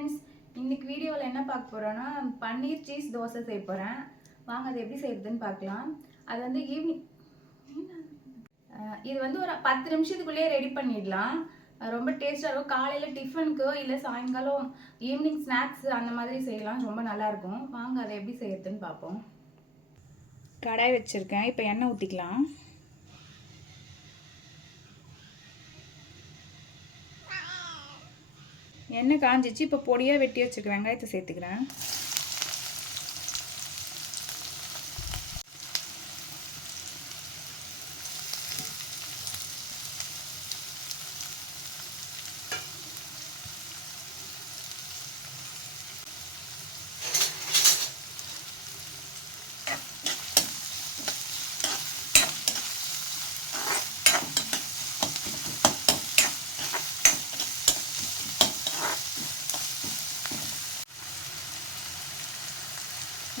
Friends, இன்னைக்கு வீடியோவில் என்ன பார்க்க போகிறோன்னா பன்னீர் சீஸ் தோசை செய்ய போகிறேன். வாங்க அது எப்படி செய்யறதுன்னு பார்க்கலாம். அது வந்து ஈவினிங் இது வந்து ஒரு 10 நிமிஷத்துக்குள்ளேயே ரெடி பண்ணிடலாம். ரொம்ப டேஸ்ட்டாக இருக்கும். காலையில் டிஃபனுக்கு இல்லை சாயங்காலம் ஈவினிங் ஸ்நாக்ஸ் அந்த மாதிரி செய்யலாம். ரொம்ப நல்லாயிருக்கும். வாங்க அதை எப்படி செய்யறதுன்னு பார்ப்போம். கடாய் வச்சுருக்கேன். இப்போ எண்ணெய் ஊற்றிக்கலாம். எண்ணெய் காஞ்சிச்சு. இப்போ பொடியாக வெட்டி வச்சுருக்க வெங்காயத்தை சேர்த்துக்கிறேன்.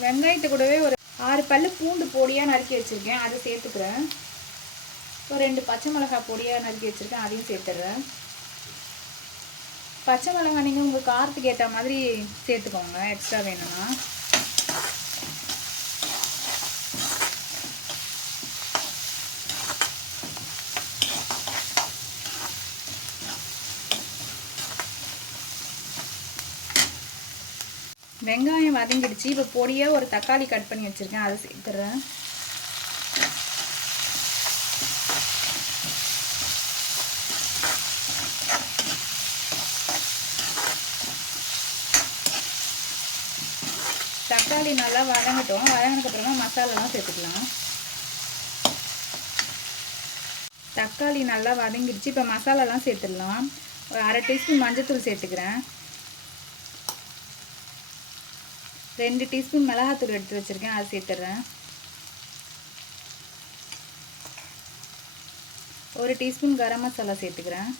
வெங்காயத்தை கூடவே ஒரு 6 பல்லு பூண்டு பொடியாக நறுக்கி வச்சுருக்கேன், அதை சேர்த்துக்கிறேன். ஒரு 2 பச்சை மிளகாய் பொடியாக நறுக்கி வச்சுருக்கேன், அதையும் சேர்த்துட்றேன். பச்சை மிளகாய் நீங்கள் உங்கள் காரத்துக்கு ஏற்ற மாதிரி சேர்த்துக்கோங்க, எக்ஸ்ட்ரா வேணும்னா. வெங்காயம் வதங்கிடுச்சு. இப்போ பொடியாக ஒரு தக்காளி கட் பண்ணி வச்சுருக்கேன், அதை சேர்த்துறேன். தக்காளி நல்லா வதங்கட்டும். வதங்கினதுக்கப்புறமா மசாலாலாம் சேர்த்துக்கலாம். தக்காளி நல்லா வதங்கிடுச்சு. இப்போ மசாலாலாம் சேர்த்துடலாம். ஒரு 1/2 டீஸ்பூன் மஞ்சள்தூள் சேர்த்துக்கிறேன். 2 டீஸ்பூன் மிளகாத்தூள் எடுத்து வச்சுருக்கேன், அதை சேர்த்துட்றேன். 1 டீஸ்பூன் கரம் மசாலா சேர்த்துக்கிறேன்.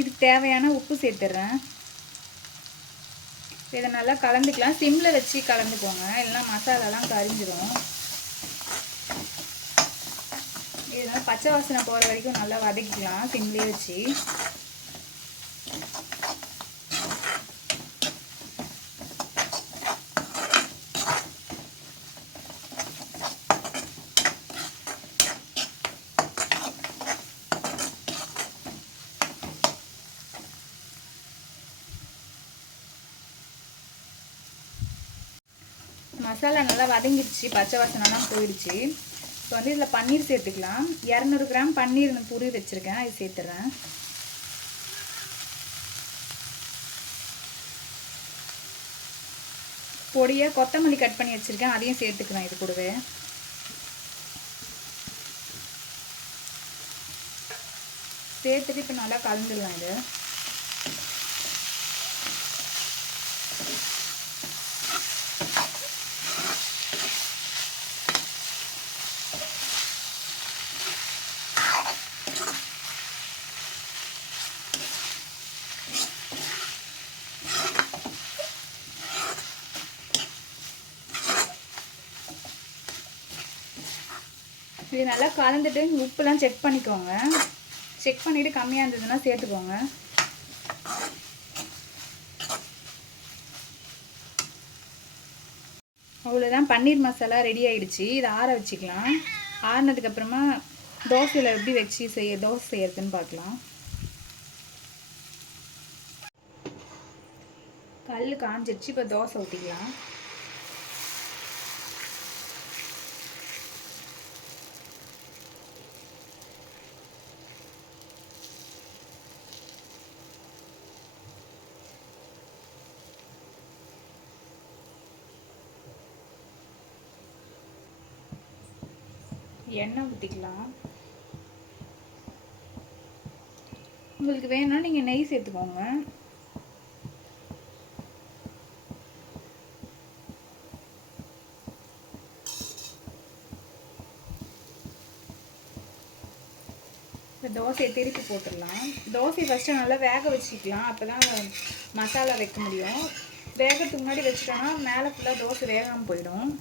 இதுக்கு தேவையான உப்பு சேர்த்துட்றேன். இதை நல்லா கலந்துக்கலாம். சிம்மில் வச்சு கலந்துக்கோங்க, இல்லைன்னா மசாலாலாம் கரிஞ்சிடும். இதனால் பச்சை வாசனை போகிற வரைக்கும் நல்லா வதக்கிக்கலாம் சிம்லேயே வச்சு. மசாலா நல்லா வதங்கிடுச்சு, பச்சை வாசனைலாம் போயிடுச்சு. இப்போ வந்து இதில் பன்னீர் சேர்த்துக்கலாம். 200 கிராம் பன்னீர் எனக்கு துருவி வச்சுருக்கேன், அது சேர்த்துறேன். பொடியாக கொத்தமல்லி கட் பண்ணி வச்சுருக்கேன், அதையும் சேர்த்துக்கிறேன் இது கூடவே. சேர்த்துட்டு இப்போ நல்லா கலந்துடலாம். இது இது நல்லா கலந்துட்டு உப்புலாம் செக் பண்ணிக்கோங்க. செக் பண்ணிவிட்டு கம்மியாக இருந்ததுன்னா சேர்த்துக்கோங்க. அவ்வளோதான், பன்னீர் மசாலா ரெடி ஆகிடுச்சு. இதை ஆற வச்சுக்கலாம். ஆறினதுக்கப்புறமா தோசையில் எப்படி வச்சு தோசை செய்யறதுன்னு பார்க்கலாம். கல் காஞ்சிடுச்சு. இப்போ தோசை ஊற்றிக்கலாம். எண்ணெய் ஊற்றிக்கலாம். உங்களுக்கு வேணும்னா நீங்கள் நெய் சேர்த்துக்கோங்க. இப்போ தோசையை திருப்பி போட்டுடலாம். தோசையை ஃபஸ்ட்டு நல்லா வேக வச்சுக்கலாம், அப்போ தான் மசாலா வைக்க முடியும். வேகத்துக்கு முன்னாடி வச்சுட்டோன்னா மேலே ஃபுல்லாக தோசை வேகாமல் போயிடும்.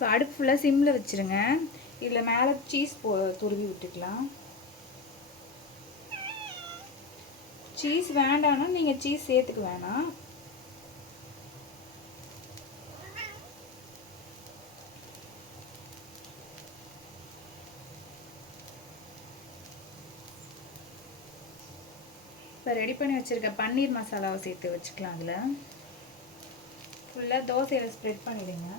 இப்போ அடுப்பு ஃபுல்லாக சிம்மில் வச்சுருங்க. இதில் மேலே சீஸ் துருவி விட்டுக்கலாம். சீஸ் வேண்டாம்னா நீங்கள் சீஸ் சேர்த்துக்க வேணாம். இப்போ ரெடி பண்ணி வச்சுருக்க பன்னீர் மசாலாவை சேர்த்து வச்சுக்கலாம். அதில் ஃபுல்லாக தோசையில் ஸ்ப்ரெட் பண்ணிவிடுங்க.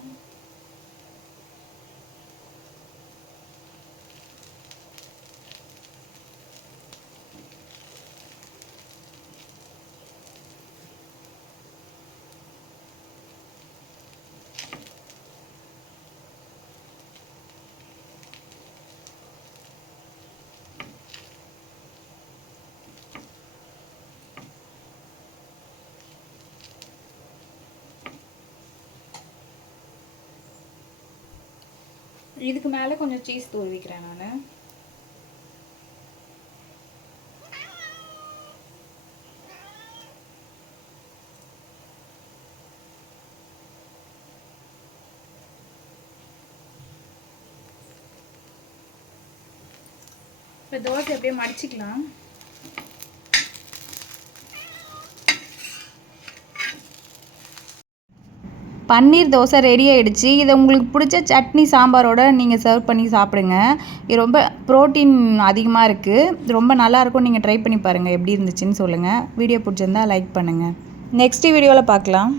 இதுக்கு மேலே கொஞ்சம் சீஸ் தூவிக்கிறேன் நான். இப்போ தோசை அப்படியே மடிச்சிக்கலாம். பன்னீர் தோசை ரெடி ஆகிடுச்சு. இதை உங்களுக்கு பிடிச்ச சட்னி சாம்பாரோடு நீங்கள் சர்வ் பண்ணி சாப்பிடுங்க. இது ரொம்ப ப்ரோட்டீன் அதிகமாக இருக்குது. ரொம்ப நல்லாயிருக்கும். நீங்கள் ட்ரை பண்ணி பாருங்கள், எப்படி இருந்துச்சுன்னு சொல்லுங்கள். வீடியோ பிடிச்சிருந்தா லைக் பண்ணுங்கள். நெக்ஸ்ட் வீடியோவில் பார்க்கலாம்.